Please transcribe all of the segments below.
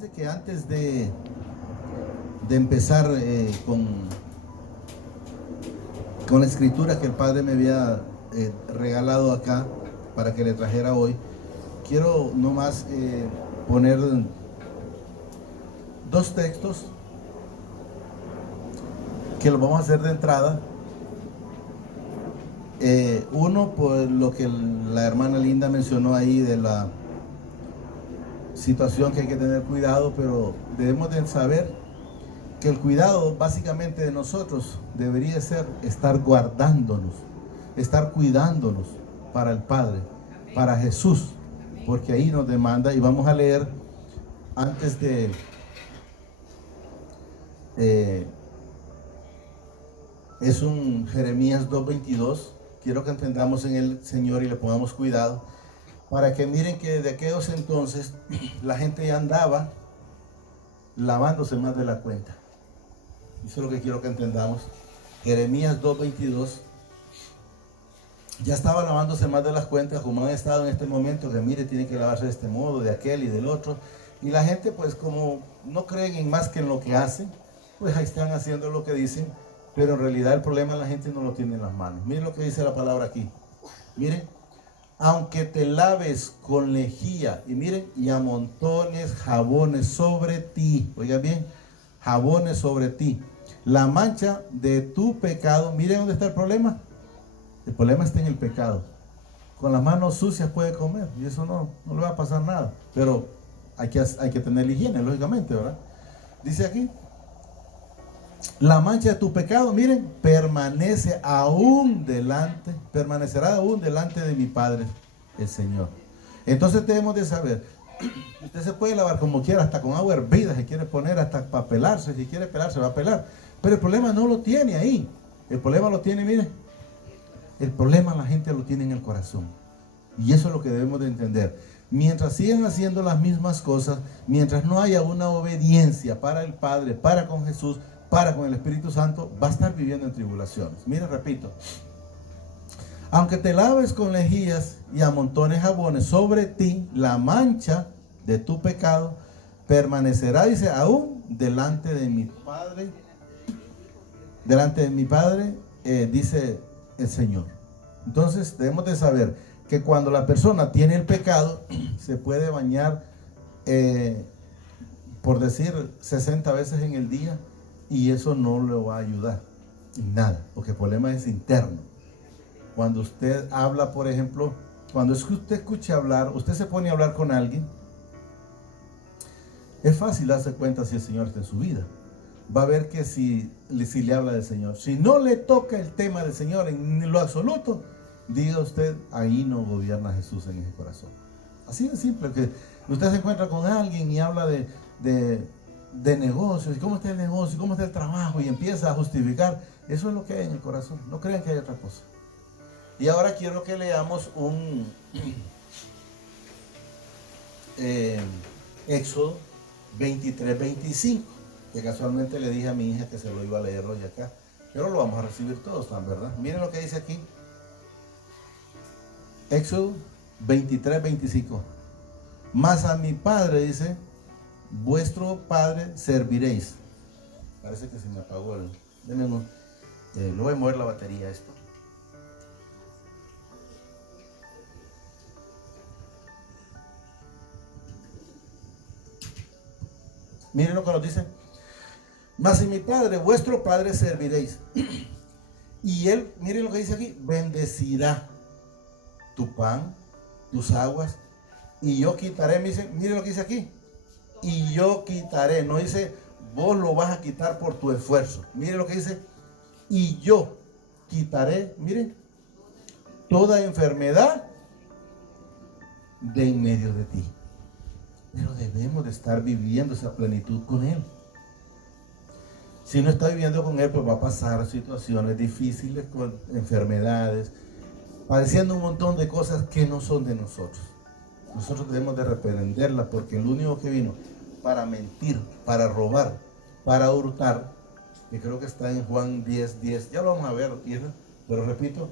Fíjense que antes de empezar con la escritura que el Padre me había regalado acá para que le trajera hoy, quiero nomás poner dos textos que lo vamos a hacer de entrada. Uno, por lo que la hermana Linda mencionó ahí de la situación que hay que tener cuidado, pero debemos de saber que el cuidado básicamente de nosotros debería ser estar guardándonos, estar cuidándonos para el Padre, para Jesús, porque ahí nos demanda. Y vamos a leer antes de es un Jeremías 2:22. Quiero que entendamos en el Señor y le pongamos cuidado, para que miren que de aquellos entonces la gente ya andaba lavándose más de la cuenta. Eso es lo que quiero que entendamos. Jeremías 2:22. Ya estaba lavándose más de las cuentas, como han estado en este momento, que mire, tienen que lavarse de este modo, de aquel y del otro. Y la gente, pues como no creen en más que en lo que hacen, pues ahí están haciendo lo que dicen, pero en realidad el problema la gente no lo tiene en las manos. Miren lo que dice la palabra aquí. Miren, aunque te laves con lejía, y miren, y amontones jabones sobre ti, oiga bien, jabones sobre ti, la mancha de tu pecado. Miren dónde está el problema. El problema está en el pecado. Con las manos sucias puede comer y eso no le va a pasar nada, pero hay que tener higiene, lógicamente, ¿verdad? Dice aquí, la mancha de tu pecado, miren, permanecerá aún delante de mi Padre, el Señor. Entonces debemos de saber, usted se puede lavar como quiera, hasta con agua hervida, si quiere poner, hasta para pelarse, si quiere pelarse va a pelar, pero el problema no lo tiene ahí. El problema lo tiene, miren, el problema la gente lo tiene en el corazón, y eso es lo que debemos de entender. Mientras sigan haciendo las mismas cosas, mientras no haya una obediencia para el Padre, para con Jesús, para con el Espíritu Santo, va a estar viviendo en tribulaciones. Mira, repito, aunque te laves con lejías y amontones jabones sobre ti, la mancha de tu pecado permanecerá, dice, aún delante de mi Padre, dice el Señor. Entonces debemos de saber que cuando la persona tiene el pecado, se puede bañar, por decir, 60 veces en el día, y eso no le va a ayudar en nada, porque el problema es interno. Cuando usted habla, por ejemplo, cuando usted escuche hablar, usted se pone a hablar con alguien, es fácil darse cuenta si el Señor está en su vida. Va a ver que si le habla del Señor, si no le toca el tema del Señor en lo absoluto, diga usted, ahí no gobierna Jesús en ese corazón. Así de simple, que usted se encuentra con alguien y habla de negocios, y cómo está el negocio, y cómo está el trabajo, y empieza a justificar. Eso es lo que hay en el corazón. No crean que hay otra cosa. Y ahora quiero que leamos un Éxodo 23:25, que casualmente le dije a mi hija que se lo iba a leer hoy acá, pero lo vamos a recibir todos, ¿verdad? Miren lo que dice aquí. Éxodo 23:25. Mas a mi Padre, dice, vuestro Padre serviréis. Parece que se me apagó el... lo voy a mover la batería a esto. Miren lo que nos dice. Mas a mi Padre, vuestro Padre serviréis. Y Él, miren lo que dice aquí, bendecirá tu pan, tus aguas, y yo quitaré, miren lo que dice aquí, y yo quitaré, no dice vos lo vas a quitar por tu esfuerzo, miren lo que dice, y yo quitaré, miren, toda enfermedad de en medio de ti. Pero debemos de estar viviendo esa plenitud con Él. Si no está viviendo con Él, pues va a pasar situaciones difíciles, con enfermedades, padeciendo un montón de cosas que no son de nosotros. Nosotros debemos de reprenderlas, porque el único que vino para mentir, para robar, para hurtar, que creo que está en Juan 10:10, ya lo vamos a ver, pero repito,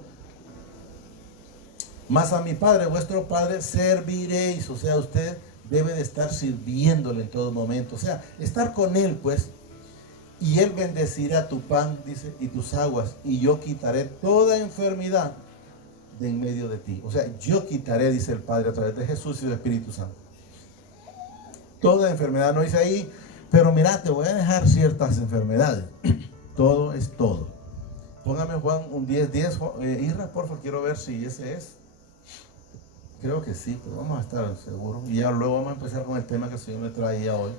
mas a mi Padre, vuestro Padre, serviréis. O sea, usted debe de estar sirviéndole en todo momento. O sea, estar con Él, pues. Y Él bendecirá tu pan, dice, y tus aguas, y yo quitaré toda enfermedad de en medio de ti. O sea, yo quitaré, dice el Padre, a través de Jesús y del Espíritu Santo. Toda enfermedad, no dice ahí, pero mira, te voy a dejar ciertas enfermedades. Todo es todo. Póngame Juan un 10:10, Isra, por favor, quiero ver si ese es. Creo que sí, pero vamos a estar seguros. Y ya luego vamos a empezar con el tema que el Señor me traía hoy.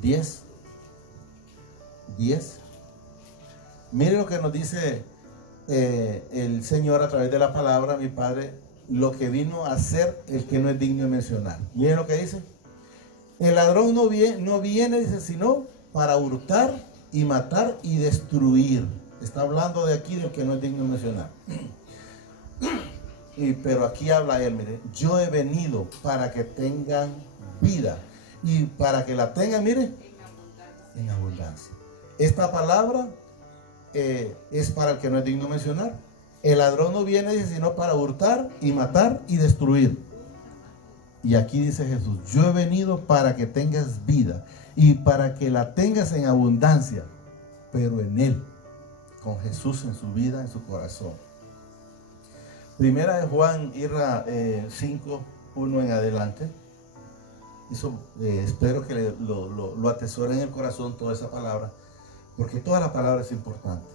10. Mire lo que nos dice el Señor a través de la palabra, mi Padre, lo que vino a hacer el que no es digno de mencionar. Miren lo que dice. El ladrón no viene, dice, sino para hurtar y matar y destruir. Está hablando de aquí del que no es digno de mencionar. Pero aquí habla él, mire, yo he venido para que tengan vida y para que la tengan, mire, en abundancia. Esta palabra es para el que no es digno de mencionar. El ladrón no viene, dice, sino para hurtar y matar y destruir. Y aquí dice Jesús, yo he venido para que tengas vida y para que la tengas en abundancia, pero en Él, con Jesús en su vida, en su corazón. Primera de Juan, 5:1 en adelante. Eso, espero que lo atesoren en el corazón toda esa palabra, porque toda la palabra es importante.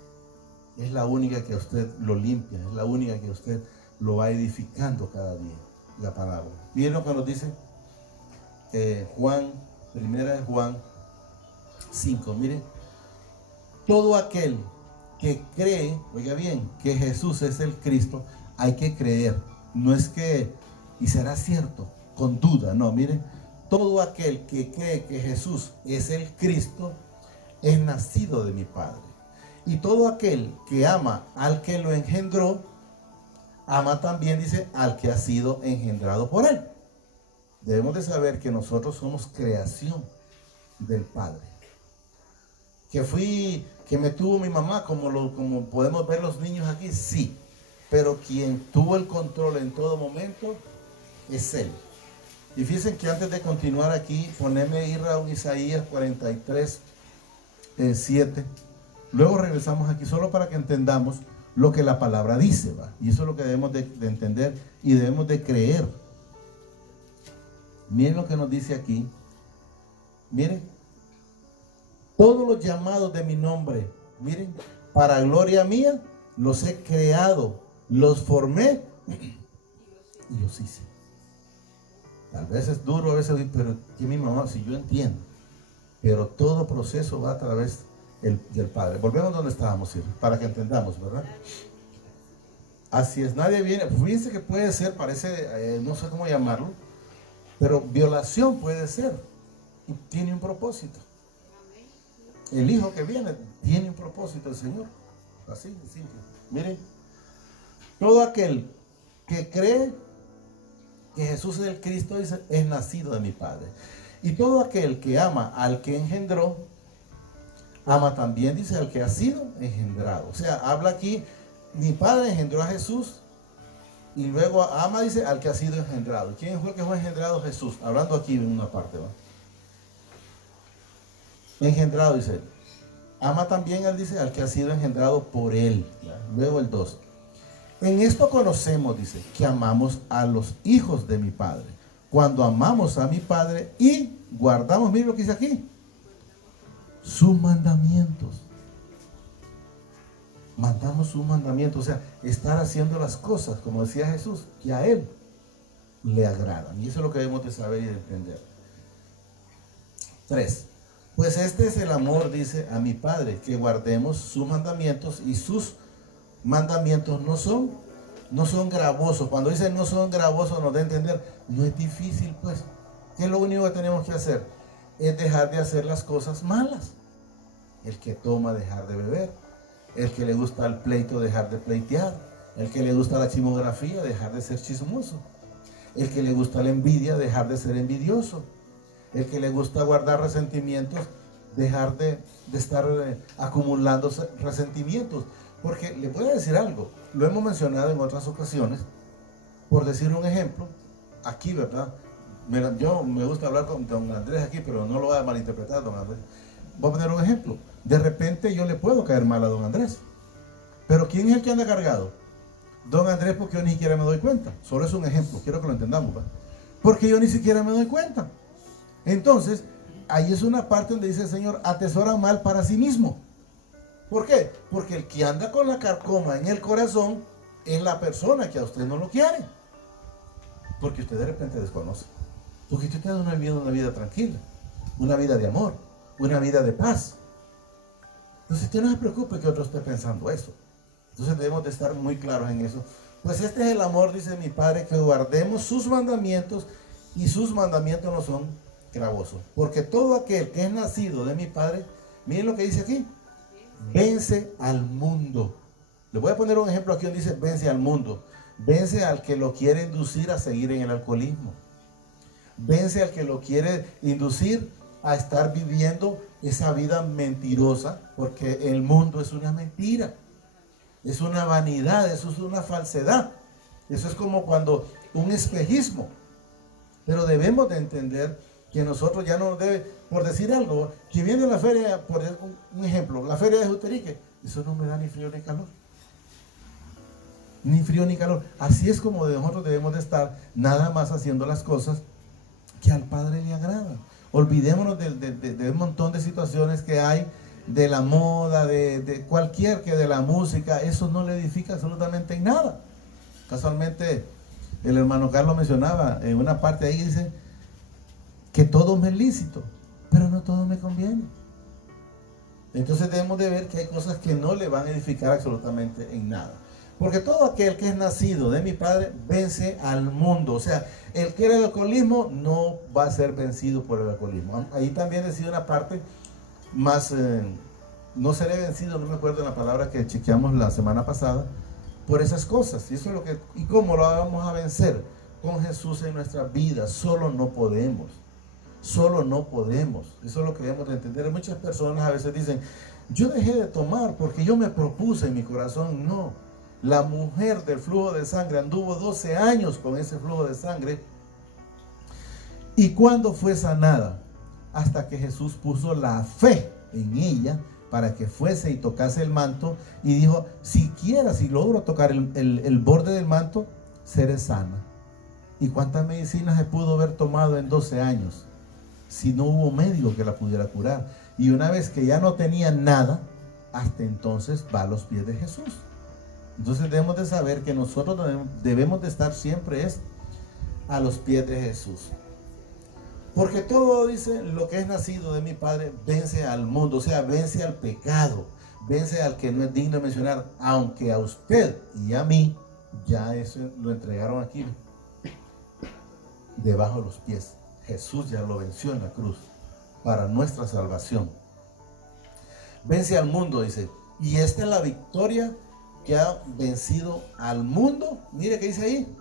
Es la única que a usted lo limpia, es la única que a usted lo va edificando cada día, la palabra. Miren lo que nos dice Primera de Juan 5. Miren, todo aquel que cree, oiga bien, que Jesús es el Cristo, hay que creer. No es que, y será cierto, con duda, no, miren. Todo aquel que cree que Jesús es el Cristo es nacido de mi Padre. Y todo aquel que ama al que lo engendró, ama también, dice, al que ha sido engendrado por él. Debemos de saber que nosotros somos creación del Padre. Que me tuvo mi mamá, como podemos ver los niños aquí, sí. Pero quien tuvo el control en todo momento es Él. Y fíjense que antes de continuar aquí, poneme Isaías 43:7. Luego regresamos aquí solo para que entendamos lo que la palabra dice, ¿va? Y eso es lo que debemos de entender y debemos de creer. Miren lo que nos dice aquí. Miren, todos los llamados de mi nombre, miren, para gloria mía, los he creado, los formé y los hice. Tal vez es duro, a veces, pero que mi mamá, si yo entiendo, pero todo proceso va a través del Padre. Volvemos donde estábamos, para que entendamos, ¿verdad? Así es, nadie viene. Fíjense que puede ser, parece, no sé cómo llamarlo, pero violación puede ser. Y tiene un propósito. El hijo que viene tiene un propósito, el Señor. Así de simple. Miren, todo aquel que cree que Jesús es el Cristo, dice, es nacido de mi Padre. Y todo aquel que ama al que engendró, ama también, dice, al que ha sido engendrado. O sea, habla aquí, mi Padre engendró a Jesús, y luego ama, dice, al que ha sido engendrado. ¿Quién fue el que fue engendrado? Jesús. Hablando aquí en una parte, ¿va? Engendrado, dice. Ama también, él dice, al que ha sido engendrado por él. ¿Ya? Luego el 2. En esto conocemos, dice, que amamos a los hijos de mi Padre. Cuando amamos a mi Padre y guardamos, miren lo que dice aquí, sus mandamientos. Mandamos sus mandamientos, o sea, estar haciendo las cosas, como decía Jesús, que a Él le agradan. Y eso es lo que debemos de saber y de entender. 3. Pues este es el amor, dice, a mi Padre, que guardemos sus mandamientos, y sus mandamientos no son gravosos. Cuando dice no son gravosos, nos da a entender, no es difícil, pues. ¿Qué es lo único que tenemos que hacer? Es dejar de hacer las cosas malas. El que toma, dejar de beber. El que le gusta el pleito, dejar de pleitear. El que le gusta la chismografía, dejar de ser chismoso. El que le gusta la envidia, dejar de ser envidioso. El que le gusta guardar resentimientos, dejar de estar acumulando resentimientos. Porque le voy a decir algo, lo hemos mencionado en otras ocasiones, por decir un ejemplo, aquí, ¿verdad? Yo me gusta hablar con don Andrés aquí, pero no lo voy a malinterpretar, don Andrés. Voy a poner un ejemplo. De repente yo le puedo caer mal a don Andrés. Pero ¿quién es el que anda cargado? Don Andrés, porque yo ni siquiera me doy cuenta. Solo es un ejemplo, quiero que lo entendamos, ¿va? Porque yo ni siquiera me doy cuenta. Entonces, ahí es una parte donde dice el Señor, atesora mal para sí mismo. ¿Por qué? Porque el que anda con la carcoma en el corazón es la persona que a usted no lo quiere. Porque usted de repente desconoce. Porque usted está viviendo una vida tranquila, una vida de amor, una vida de paz. Entonces usted no se preocupe que otro esté pensando eso. Entonces debemos de estar muy claros en eso. Pues este es el amor, dice mi Padre, que guardemos sus mandamientos, y sus mandamientos no son gravosos. Porque todo aquel que es nacido de mi Padre, miren lo que dice aquí, vence al mundo. Le voy a poner un ejemplo aquí donde dice vence al mundo. Vence al que lo quiere inducir a seguir en el alcoholismo. Vence al que lo quiere inducir a estar viviendo esa vida mentirosa, porque el mundo es una mentira. Es una vanidad, eso es una falsedad. Eso es como cuando un espejismo. Pero debemos de entender que nosotros ya no debe, por decir algo, que viene a la feria, por un ejemplo, la feria de Juterique, eso no me da ni frío ni calor. Ni frío ni calor. Así es como nosotros debemos de estar, nada más haciendo las cosas que al Padre le agradan. Olvidémonos de un montón de situaciones que hay, de la moda, de cualquier, que de la música. Eso no le edifica absolutamente en nada. Casualmente el hermano Carlos mencionaba en una parte ahí, dice que todo me es lícito, pero no todo me conviene. Entonces debemos de ver que hay cosas que no le van a edificar absolutamente en nada. Porque todo aquel que es nacido de mi Padre vence al mundo. O sea, el que era el alcoholismo no va a ser vencido por el alcoholismo. Ahí también decía una parte más, no seré vencido, no me acuerdo de la palabra que chequeamos la semana pasada, por esas cosas. Y eso es lo que, ¿y cómo lo vamos a vencer? Con Jesús en nuestra vida. Solo no podemos. Solo no podemos. Eso es lo que debemos de entender. Muchas personas a veces dicen, yo dejé de tomar porque yo me propuse en mi corazón. No. La mujer del flujo de sangre anduvo 12 años con ese flujo de sangre. ¿Y cuándo fue sanada? Hasta que Jesús puso la fe en ella para que fuese y tocase el manto, y dijo, siquiera si logro tocar el borde del manto, seré sana. ¿Y cuántas medicinas se pudo haber tomado en 12 años si no hubo médico que la pudiera curar? Y una vez que ya no tenía nada, hasta entonces va a los pies de Jesús. Entonces debemos de saber que nosotros debemos de estar siempre a los pies de Jesús. Porque todo, dice, lo que es nacido de mi Padre vence al mundo, o sea, vence al pecado, vence al que no es digno de mencionar, aunque a usted y a mí ya eso lo entregaron aquí, debajo de los pies. Jesús ya lo venció en la cruz para nuestra salvación. Vence al mundo, dice, y esta es la victoria que ha vencido al mundo. Mire qué dice ahí.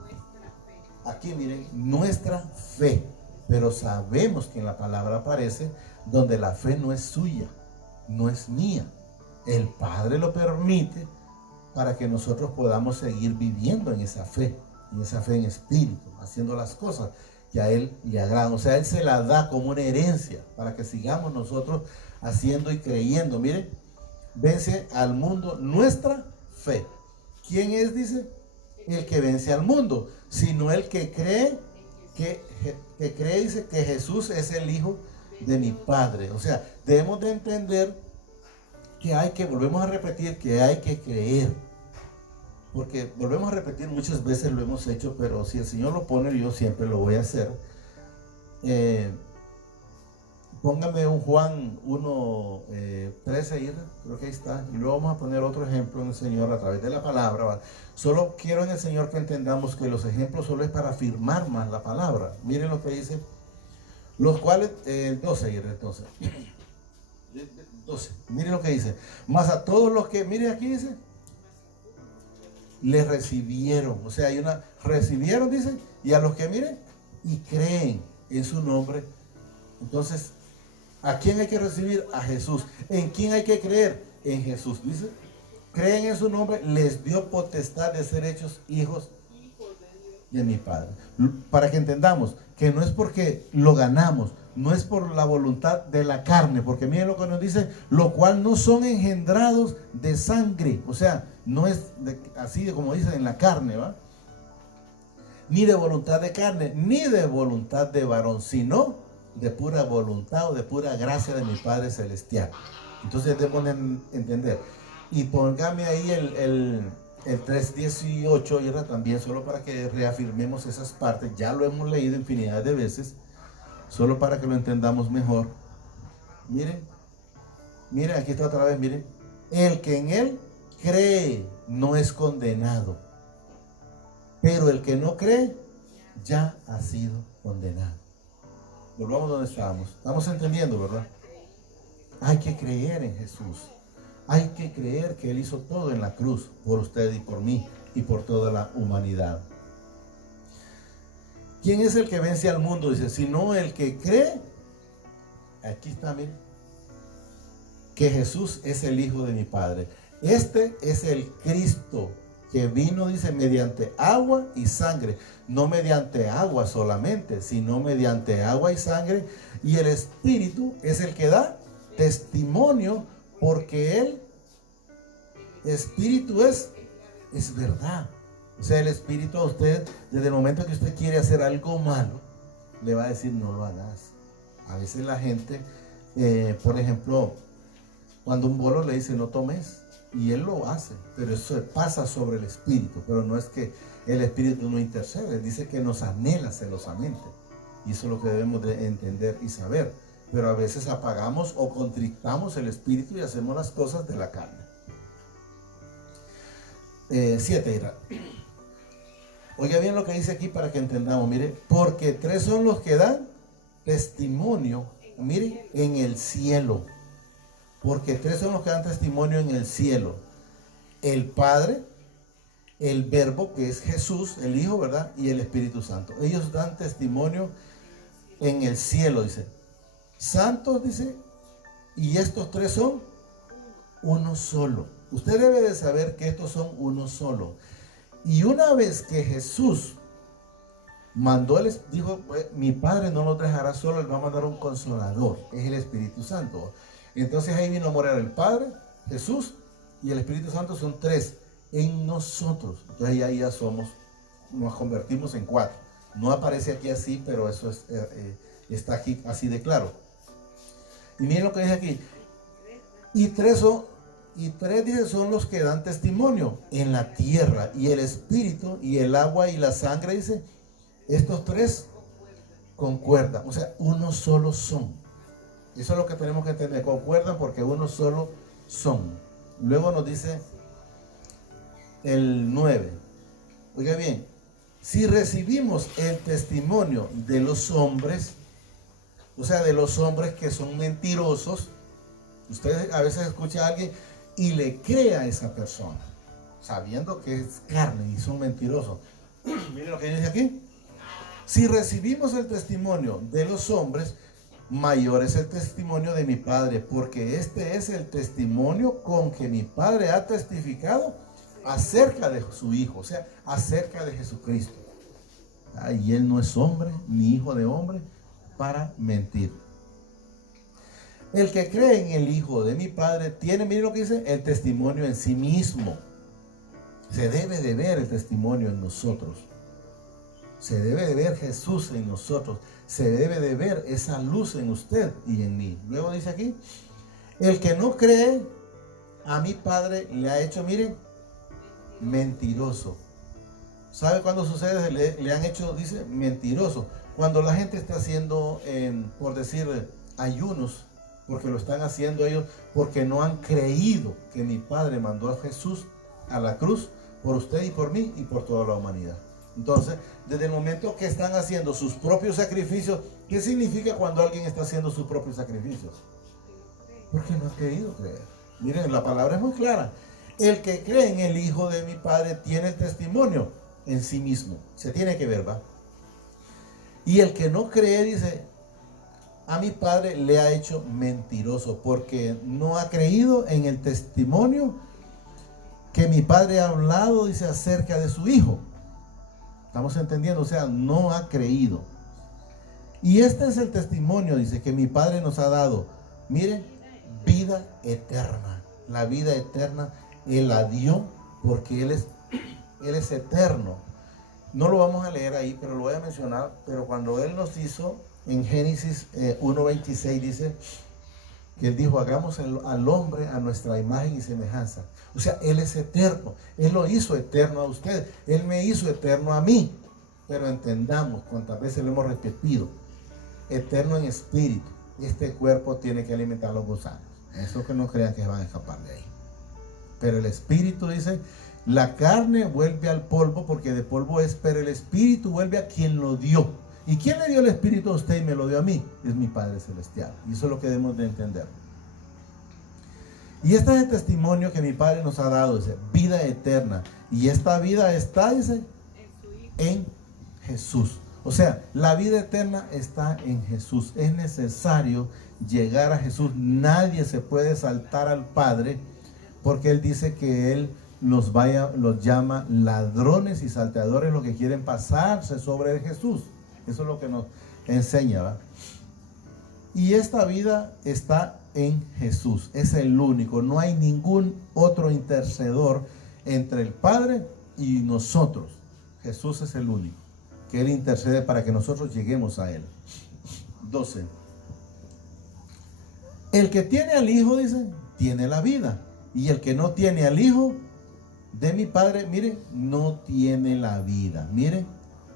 Aquí miren, nuestra fe. Pero sabemos que en la palabra aparece donde la fe no es suya, no es mía. El Padre lo permite para que nosotros podamos seguir viviendo en esa fe en espíritu, haciendo las cosas que a Él le agradan. O sea, Él se la da como una herencia para que sigamos nosotros haciendo y creyendo. Miren, vence al mundo nuestra fe. ¿Quién es? Dice, el que vence al mundo, sino el que cree dice que Jesús es el Hijo de mi Padre. O sea, debemos de entender que volvemos a repetir, que hay que creer. Porque volvemos a repetir, muchas veces lo hemos hecho, pero si el Señor lo pone, yo siempre lo voy a hacer. Póngame un Juan 1:13, creo que ahí está. Y luego vamos a poner otro ejemplo en el Señor a través de la palabra. ¿Va? Solo quiero en el Señor que entendamos que los ejemplos solo es para afirmar más la palabra. Miren lo que dice. Los cuales, 12, entonces. 12. Miren lo que dice. Mas a todos los que, miren aquí dice, le recibieron. O sea, recibieron, dice, y a los que miren y creen en su nombre. Entonces, ¿a quién hay que recibir? A Jesús. ¿En quién hay que creer? En Jesús. Dice, creen en su nombre, les dio potestad de ser hechos hijos de mi Padre. Para que entendamos que no es porque lo ganamos, no es por la voluntad de la carne, porque miren lo que nos dice, lo cual no son engendrados de sangre, o sea, no es así de como dice en la carne, ¿va? Ni de voluntad de carne, ni de voluntad de varón, sino de pura voluntad o de pura gracia de mi Padre Celestial. Entonces debemos entender. Y póngame ahí el 3:18, y también solo para que reafirmemos esas partes. Ya lo hemos leído infinidad de veces, solo para que lo entendamos mejor. Miren, miren, aquí está otra vez, miren. El que en él cree no es condenado, pero el que no cree ya ha sido condenado. Volvamos donde estábamos. Estamos entendiendo, ¿verdad? Hay que creer en Jesús. Hay que creer que Él hizo todo en la cruz por usted y por mí y por toda la humanidad. ¿Quién es el que vence al mundo? Dice, sino el que cree. Aquí está, miren, que Jesús es el Hijo de mi Padre. Este es el Cristo que vino, dice, mediante agua y sangre. No mediante agua solamente, sino mediante agua y sangre. Y el Espíritu es el que da testimonio, porque el Espíritu es verdad. O sea, el Espíritu a usted, desde el momento que usted quiere hacer algo malo, le va a decir no lo hagas. A veces la gente, por ejemplo, cuando un bolo le dice no tomes, y él lo hace, pero eso pasa sobre el Espíritu. Pero no es que el Espíritu no intercede, dice que nos anhela celosamente, y eso es lo que debemos de entender y saber. Pero a veces apagamos o contrictamos el Espíritu y hacemos las cosas de la carne. 7. Oiga bien lo que dice aquí para que entendamos. Mire, porque 3 son los que dan testimonio, mire, en el cielo. Porque 3 son los que dan testimonio en el cielo: el Padre, el Verbo, que es Jesús, el Hijo, ¿verdad? Y el Espíritu Santo. Ellos dan testimonio en el cielo, dice. Santos, dice, y estos 3 son uno solo. Usted debe de saber que estos son uno solo. Y una vez que Jesús mandó, dijo, mi Padre no lo dejará solo, Él va a mandar un consolador, es el Espíritu Santo. Entonces ahí vino a morar el Padre, Jesús y el Espíritu Santo, son 3 en nosotros. Entonces ahí ya somos, nos convertimos en 4. No aparece aquí así, pero eso está aquí así de claro. Y miren lo que dice aquí. Y 3 dice, son los que dan testimonio en la tierra, y el Espíritu y el agua y la sangre, dice, estos 3 concuerdan, o sea, uno solo son. Eso es lo que tenemos que entender, concuerdan porque uno solo son. Luego nos dice el 9. Oiga bien, si recibimos el testimonio de los hombres, o sea, de los hombres que son mentirosos, usted a veces escucha a alguien y le cree a esa persona, sabiendo que es carne y son mentirosos. Miren lo que dice aquí. Si recibimos el testimonio de los hombres, mayor es el testimonio de mi Padre, porque este es el testimonio con que mi Padre ha testificado acerca de su Hijo, o sea, acerca de Jesucristo. Y Él no es hombre, ni hijo de hombre, para mentir. El que cree en el Hijo de mi Padre tiene, miren lo que dice, el testimonio en sí mismo. Se debe de ver el testimonio en nosotros. Se debe de ver Jesús en nosotros. Se debe de ver esa luz en usted y en mí. Luego dice aquí, el que no cree a mi Padre le ha hecho, miren, mentiroso. ¿Sabe cuándo sucede? Le han hecho, dice, mentiroso. Cuando la gente está haciendo, por decir, ayunos, porque lo están haciendo ellos, porque no han creído que mi Padre mandó a Jesús a la cruz por usted y por mí y por toda la humanidad. Entonces, desde el momento que están haciendo sus propios sacrificios, ¿qué significa cuando alguien está haciendo sus propios sacrificios? Porque no ha querido creer. Miren, la palabra es muy clara. El que cree en el Hijo de mi Padre tiene el testimonio en sí mismo. Se tiene que ver, ¿va? Y el que no cree, dice, a mi Padre le ha hecho mentiroso, porque no ha creído en el testimonio que mi Padre ha hablado, dice, acerca de su Hijo. ¿Estamos entendiendo? O sea, no ha creído. Y este es el testimonio, dice, que mi Padre nos ha dado. Miren, vida eterna. La vida eterna Él la dio porque Él es eterno. No lo vamos a leer ahí, pero lo voy a mencionar. Pero cuando Él nos hizo, en Génesis 1:26 dice que Él dijo, hagamos al hombre a nuestra imagen y semejanza. O sea, Él es eterno. Él lo hizo eterno a ustedes. Él me hizo eterno a mí. Pero entendamos cuántas veces lo hemos repetido. Eterno en espíritu. Este cuerpo tiene que alimentar a los gusanos. Eso que no crean que van a escapar de ahí. Pero el espíritu dice, la carne vuelve al polvo porque de polvo es, pero el espíritu vuelve a quien lo dio. ¿Y quién le dio el espíritu a usted y me lo dio a mí? Es mi Padre Celestial. Y eso es lo que debemos de entender. Y este es el testimonio que mi Padre nos ha dado, dice, vida eterna. Y esta vida está, dice, en Jesús. O sea, la vida eterna está en Jesús. Es necesario llegar a Jesús. Nadie se puede saltar al Padre porque Él dice que Él los llama ladrones y salteadores, los que quieren pasarse sobre Jesús. Eso es lo que nos enseña, ¿va? Y esta vida está en Jesús. Es el único. No hay ningún otro intercedor entre el Padre y nosotros. Jesús es el único, que Él intercede para que nosotros lleguemos a Él. 12. El que tiene al Hijo, dice, tiene la vida. Y el que no tiene al Hijo de mi Padre, mire, no tiene la vida. Mire,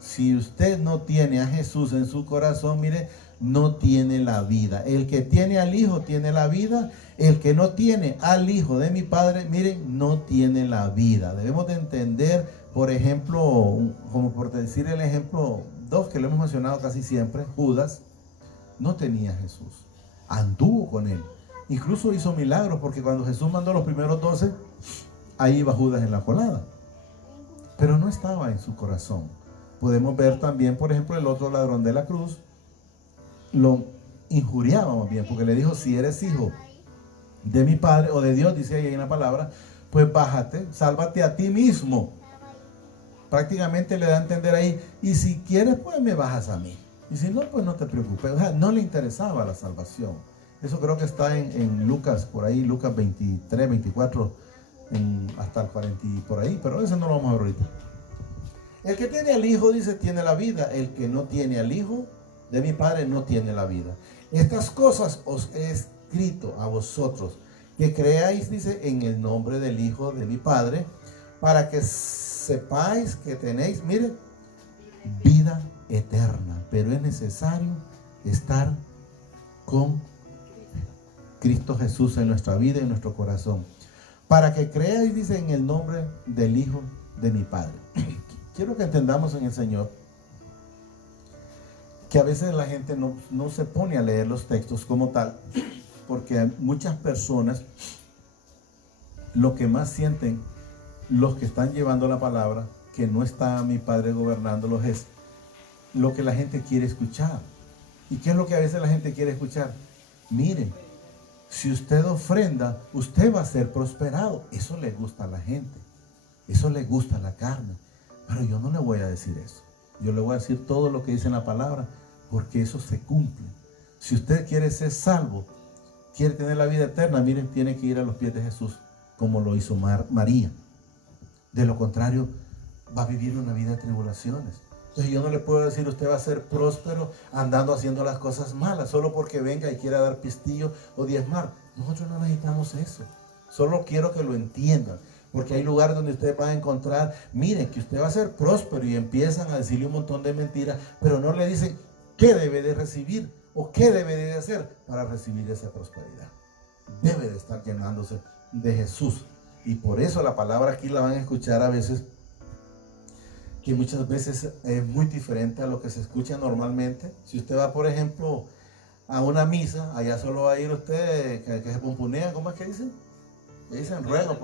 si usted no tiene a Jesús en su corazón, mire, no tiene la vida. El que tiene al Hijo tiene la vida. El que no tiene al Hijo de mi Padre, mire, no tiene la vida. Debemos de entender, por ejemplo, como por decir el ejemplo 2 que lo hemos mencionado casi siempre, Judas no tenía a Jesús. Anduvo con Él. Incluso hizo milagros porque cuando Jesús mandó los primeros 12, ahí iba Judas en la colada. Pero no estaba en su corazón. Podemos ver también, por ejemplo, el otro ladrón de la cruz. Lo injuriaba más bien porque le dijo, si eres hijo de mi Padre o de Dios, dice ahí en la palabra, pues bájate, sálvate a ti mismo. Prácticamente le da a entender ahí, y si quieres, pues me bajas a mí. Y si no, pues no te preocupes. O sea, no le interesaba la salvación. Eso creo que está en Lucas, por ahí, Lucas 23, 24, hasta el 40 y por ahí, pero eso no lo vamos a ver ahorita. El que tiene al Hijo, dice, tiene la vida. El que no tiene al Hijo de mi Padre no tiene la vida. Estas cosas os he escrito a vosotros, que creáis, dice, en el nombre del Hijo de mi Padre, para que sepáis que tenéis, mire, vida eterna. Pero es necesario estar con Cristo Jesús en nuestra vida y en nuestro corazón. Para que creáis, dice, en el nombre del Hijo de mi Padre. Quiero que entendamos en el Señor que a veces la gente no se pone a leer los textos como tal, porque muchas personas lo que más sienten los que están llevando la palabra, que no está mi Padre gobernándolos, es lo que la gente quiere escuchar. ¿Y qué es lo que a veces la gente quiere escuchar? Mire, si usted ofrenda, usted va a ser prosperado. Eso le gusta a la gente, eso le gusta a la carne. Pero yo no le voy a decir eso. Yo le voy a decir todo lo que dice en la palabra, porque eso se cumple. Si usted quiere ser salvo, quiere tener la vida eterna, miren, tiene que ir a los pies de Jesús, como lo hizo María. De lo contrario, va a vivir una vida de tribulaciones. Entonces yo no le puedo decir, usted va a ser próspero andando haciendo las cosas malas, solo porque venga y quiera dar pistillo o diezmar. Nosotros no necesitamos eso. Solo quiero que lo entiendan. Porque hay lugares donde usted va a encontrar, miren, que usted va a ser próspero, y empiezan a decirle un montón de mentiras, pero no le dicen qué debe de recibir o qué debe de hacer para recibir esa prosperidad. Debe de estar llenándose de Jesús. Y por eso la palabra aquí la van a escuchar a veces, que muchas veces es muy diferente a lo que se escucha normalmente. Si usted va, por ejemplo, a una misa, allá solo va a ir usted, que se pomponea, ¿cómo es que dicen? Le dicen ruego,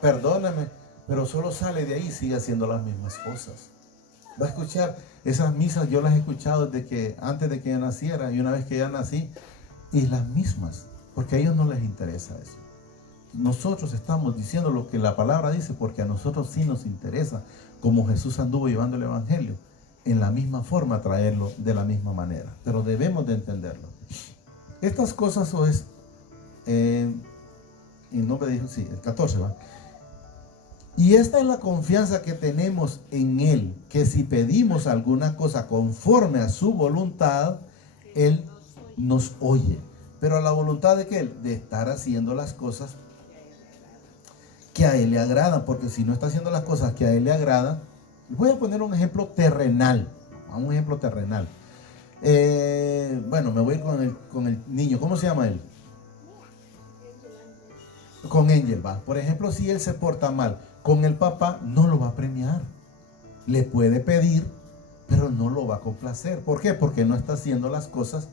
perdóname, pero solo sale de ahí y sigue haciendo las mismas cosas. Va a escuchar esas misas, yo las he escuchado desde que antes de que yo naciera y una vez que ya nací, y las mismas, porque a ellos no les interesa eso. Nosotros estamos diciendo lo que la palabra dice porque a nosotros sí nos interesa, como Jesús anduvo llevando el evangelio, en la misma forma traerlo de la misma manera. Pero debemos de entenderlo. Estas cosas es, y no me dijo, sí, el 14 va. Y esta es la confianza que tenemos en Él, que si pedimos alguna cosa conforme a su voluntad, Él nos oye. Pero la voluntad de que Él, de estar haciendo las cosas que a Él le agradan, porque si no está haciendo las cosas que a Él le agradan, voy a poner un ejemplo terrenal, un ejemplo terrenal. Bueno, me voy con el niño, ¿cómo se llama él? Con Angel, va. Por ejemplo, si él se porta mal con el papá, no lo va a premiar. Le puede pedir, pero no lo va a complacer. ¿Por qué? Porque no está haciendo las cosas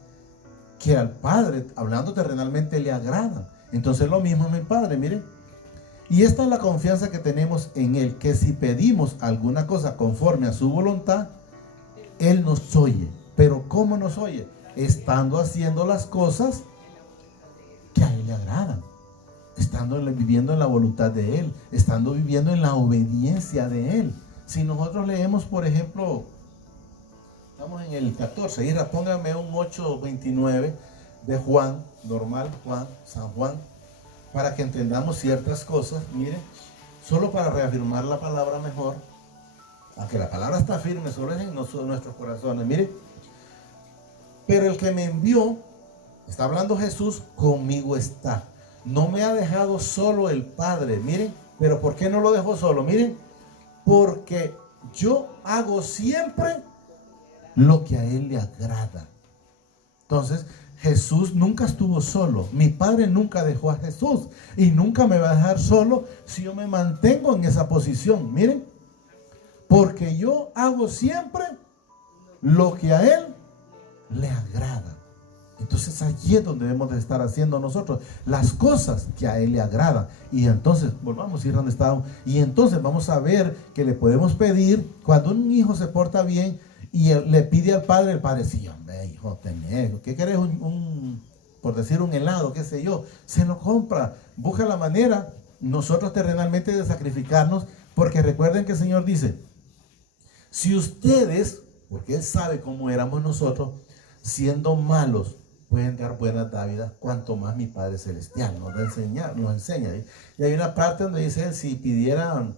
que al padre, hablando terrenalmente, le agradan. Entonces lo mismo mi padre, miren. Y esta es la confianza que tenemos en Él, que si pedimos alguna cosa conforme a su voluntad, Él nos oye. Pero ¿cómo nos oye? Estando haciendo las cosas que a Él le agradan. Estando viviendo en la voluntad de Él. Estando viviendo en la obediencia de Él. Si nosotros leemos, por ejemplo, estamos en el 14, Ira, póngame un 8:29 de Juan, normal, Juan, San Juan, para que entendamos ciertas cosas. Miren, solo para reafirmar la palabra mejor, aunque la palabra está firme, solo es en nuestros corazones. Miren, pero el que me envió, está hablando Jesús, conmigo está. No me ha dejado solo el Padre. Miren, pero ¿por qué no lo dejó solo? Miren, porque yo hago siempre lo que a Él le agrada. Entonces, Jesús nunca estuvo solo. Mi Padre nunca dejó a Jesús. Y nunca me va a dejar solo si yo me mantengo en esa posición. Miren, porque yo hago siempre lo que a Él le agrada. Entonces allí es donde debemos de estar haciendo nosotros las cosas que a Él le agradan. Y entonces, volvamos a ir donde estábamos. Y entonces vamos a ver que le podemos pedir, cuando un hijo se porta bien y le pide al padre, el padre, sí, hombre, hijo, tenés, ¿qué querés? Por decir un helado, qué sé yo, se lo compra. Busca la manera, nosotros terrenalmente, de sacrificarnos, porque recuerden que el Señor dice, si ustedes, porque Él sabe cómo éramos nosotros, siendo malos, pueden dar buenas dádivas, cuanto más mi Padre Celestial nos enseña. Y hay una parte donde dice, si pidieran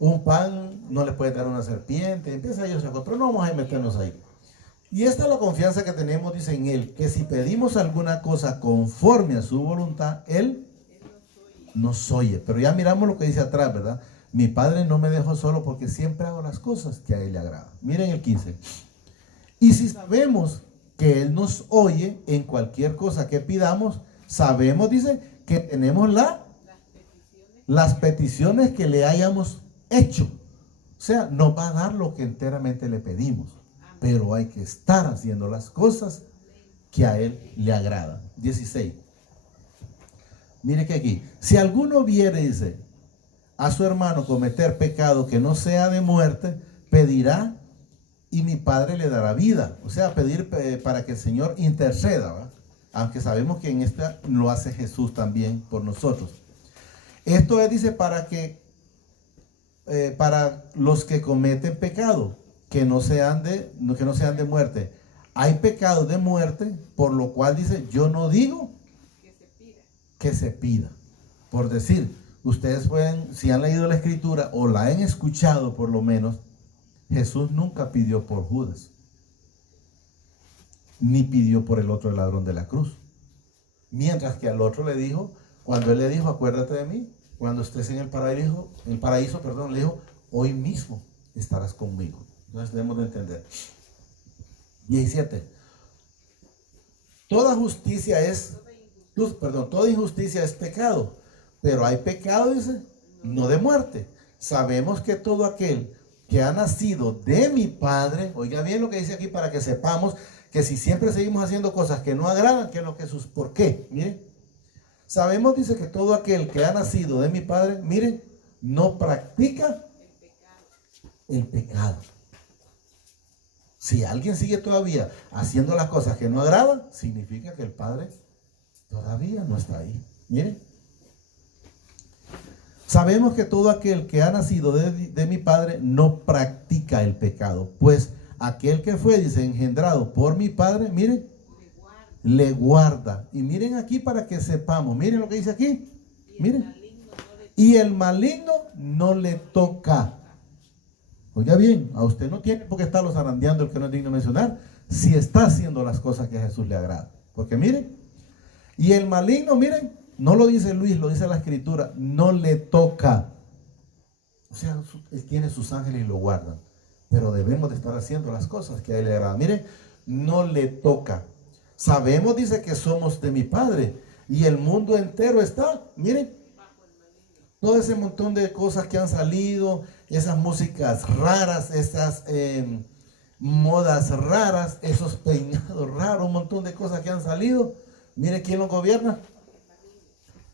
un pan, no le puede dar una serpiente. Empieza ellos a pero no vamos a meternos ahí. Y esta es la confianza que tenemos, dice en Él, que si pedimos alguna cosa conforme a su voluntad, Él nos oye. Pero ya miramos lo que dice atrás, ¿verdad? Mi Padre no me dejó solo porque siempre hago las cosas que a Él le agradan. Miren el 15. Y si sabemos que Él nos oye en cualquier cosa que pidamos, sabemos, dice, que tenemos las peticiones que le hayamos hecho. O sea, nos va a dar lo que enteramente le pedimos. Pero hay que estar haciendo las cosas que a Él le agradan. 16. Mire que aquí, si alguno viere, dice, a su hermano cometer pecado que no sea de muerte, pedirá y mi Padre le dará vida. O sea, pedir para que el Señor interceda, ¿va? Aunque sabemos que en esta lo hace Jesús también por nosotros. Esto es, dice, para los que cometen pecado que no sean de muerte. Hay pecados de muerte, por lo cual dice, yo no digo que se pida. Por decir, ustedes pueden, si han leído la Escritura o la han escuchado por lo menos, Jesús nunca pidió por Judas, ni pidió por el otro ladrón de la cruz. Mientras que al otro le dijo, cuando Él le dijo, acuérdate de mí, cuando estés en el paraíso, le dijo, hoy mismo estarás conmigo. Entonces debemos de entender. 17. Toda injusticia es pecado, pero hay pecado, dice, no de muerte. Sabemos que todo aquel que ha nacido de mi Padre, oiga bien lo que dice aquí para que sepamos que si siempre seguimos haciendo cosas que no agradan, que es lo que sus, ¿por qué? Miren, sabemos, dice, que todo aquel que ha nacido de mi Padre, miren, no practica el pecado. Si alguien sigue todavía haciendo las cosas que no agradan, significa que el Padre todavía no está ahí. Miren, Sabemos que todo aquel que ha nacido de mi Padre no practica el pecado, pues aquel que fue, dice, engendrado por mi Padre, miren, le guarda. Y miren aquí para que sepamos, miren lo que dice aquí, miren. Y el maligno no le toca. Oiga bien, a usted no tiene por qué estarlo zarandeando el que no es digno de mencionar, si está haciendo las cosas que a Jesús le agrada. Porque miren, y el maligno, miren, no lo dice Luis, lo dice la Escritura, no le toca. O sea, él tiene sus ángeles y lo guardan. Pero debemos de estar haciendo las cosas que a él le agrada. Miren, no le toca. Sabemos, dice, que somos de mi Padre. Y el mundo entero está, miren, todo ese montón de cosas que han salido, esas músicas raras, esas modas raras, esos peinados raros, un montón de cosas que han salido. Mire quién los gobierna.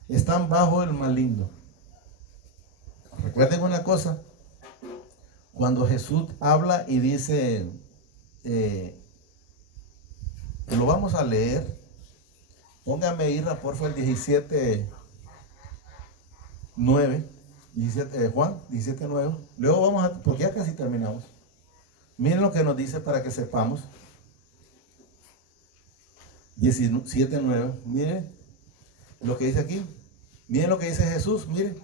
Están bajo el maligno. Recuerden una cosa. Cuando Jesús habla y dice, lo vamos a leer. Póngame, Irra, por favor, el 17:9. Juan 17:9. Luego vamos a, porque ya casi terminamos. Miren lo que nos dice para que sepamos. 17:9. Miren lo que dice aquí. Miren lo que dice Jesús. Miren,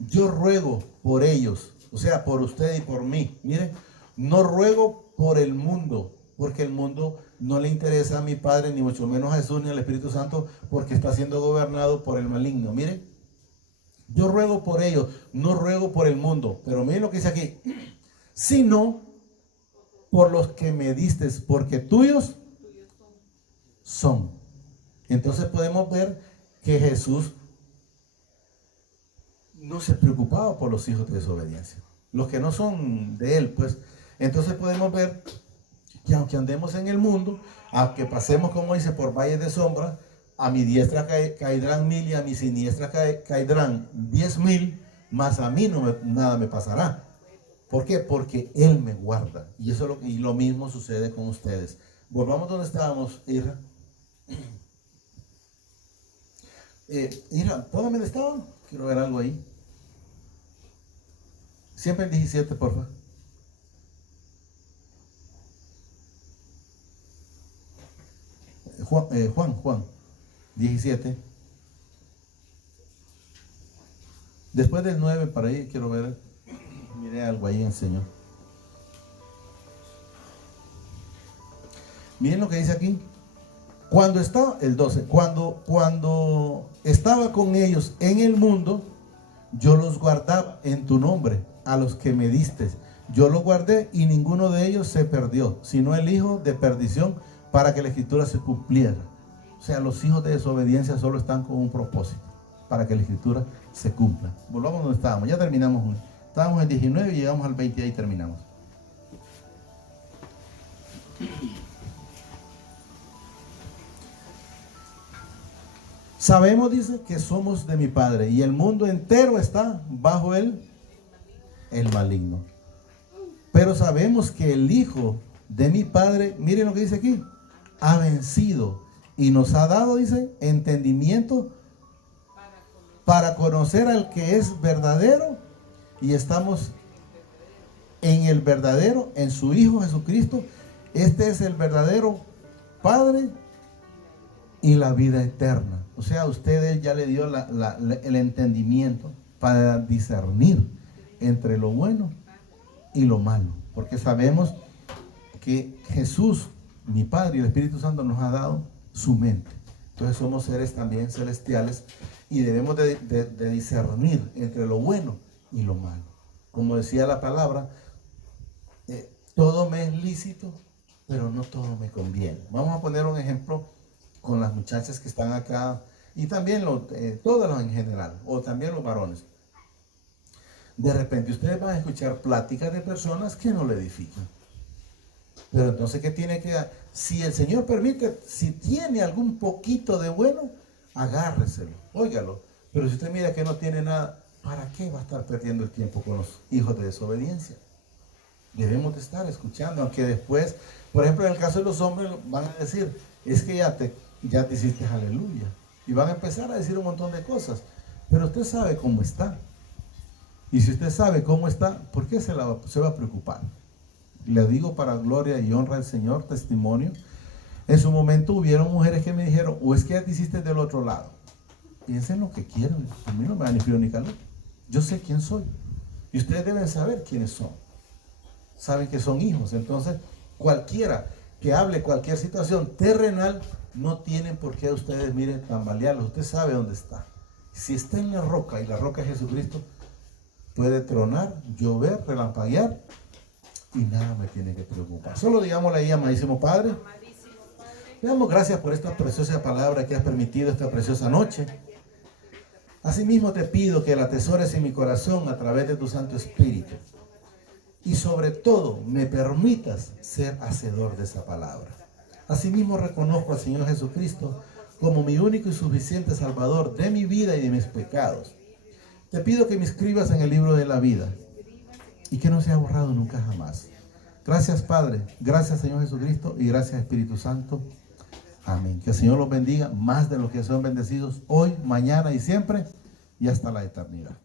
yo ruego por ellos, o sea, por usted y por mí. Miren, no ruego por el mundo, porque el mundo no le interesa a mi Padre, ni mucho menos a Jesús, ni al Espíritu Santo, porque está siendo gobernado por el maligno. Miren, yo ruego por ellos, no ruego por el mundo. Pero miren lo que dice aquí. Sino por los que me diste, porque tuyos son. Entonces podemos ver que Jesús no se preocupaba por los hijos de desobediencia. Los que no son de él, pues. Entonces podemos ver que aunque andemos en el mundo, aunque pasemos, como dice, por valles de sombra, a mi diestra caerán 1000 y a mi siniestra caerán 10,000, mas a mí nada me pasará. ¿Por qué? Porque Él me guarda. Y eso y lo mismo sucede con ustedes. Volvamos donde estábamos, Ira. Ira, póngame dónde estaban. Quiero ver algo ahí. Siempre el 17, por favor. Juan 17. Después del 9 para ahí quiero ver. Mire algo ahí en el Señor. Miren lo que dice aquí. Cuando estaba, el 12, cuando estaba con ellos en el mundo, yo los guardaba en tu nombre, a los que me diste. Yo los guardé y ninguno de ellos se perdió, sino el hijo de perdición, para que la escritura se cumpliera. O sea, los hijos de desobediencia solo están con un propósito, para que la escritura se cumpla. Volvamos donde estábamos, ya terminamos. Estábamos en 19 y llegamos al 20 y ahí terminamos. Sabemos, dice, que somos de mi Padre y el mundo entero está bajo el maligno. Pero sabemos que el Hijo de mi Padre, miren lo que dice aquí, ha vencido y nos ha dado, dice, entendimiento para conocer al que es verdadero, y estamos en el verdadero, en su Hijo Jesucristo. Este es el verdadero Padre y la vida eterna. O sea, a usted ya le dio el entendimiento para discernir entre lo bueno y lo malo. Porque sabemos que Jesús, mi Padre y el Espíritu Santo nos ha dado su mente. Entonces somos seres también celestiales y debemos de discernir entre lo bueno y lo malo. Como decía la palabra, todo me es lícito, pero no todo me conviene. Vamos a poner un ejemplo con las muchachas que están acá y también todos en general, o también los varones. De repente ustedes van a escuchar pláticas de personas que no le edifican. Pero entonces, ¿qué tiene que dar? Si el Señor permite, si tiene algún poquito de bueno, agárreselo, óigalo. Pero si usted mira que no tiene nada, ¿para qué va a estar perdiendo el tiempo con los hijos de desobediencia? Debemos de estar escuchando, aunque después, por ejemplo, en el caso de los hombres, van a decir, es que ya te hiciste aleluya. Y van a empezar a decir un montón de cosas. Pero usted sabe cómo está. Y si usted sabe cómo está, ¿por qué se va a preocupar? Le digo para gloria y honra del Señor, testimonio. En su momento hubieron mujeres que me dijeron, o es que ya te hiciste del otro lado. Piensen lo que quieran, a mí no me da ni frío ni calor. Yo sé quién soy. Y ustedes deben saber quiénes son. Saben que son hijos. Entonces, cualquiera que hable cualquier situación terrenal, no tienen por qué ustedes, miren, tambalearlos. Usted sabe dónde está. Si está en la roca, y la roca es Jesucristo, puede tronar, llover, relampaguear, y nada me tiene que preocupar. Solo digámosle ahí, amadísimo Padre, le damos gracias por esta preciosa palabra que has permitido esta preciosa noche. Asimismo te pido que la atesores en mi corazón a través de tu Santo Espíritu. Y sobre todo, me permitas ser hacedor de esa palabra. Asimismo reconozco al Señor Jesucristo como mi único y suficiente Salvador de mi vida y de mis pecados. Te pido que me inscribas en el libro de la vida y que no sea borrado nunca jamás. Gracias, Padre. Gracias, Señor Jesucristo, y gracias, Espíritu Santo. Amén. Que el Señor los bendiga más de lo que son bendecidos hoy, mañana y siempre, y hasta la eternidad.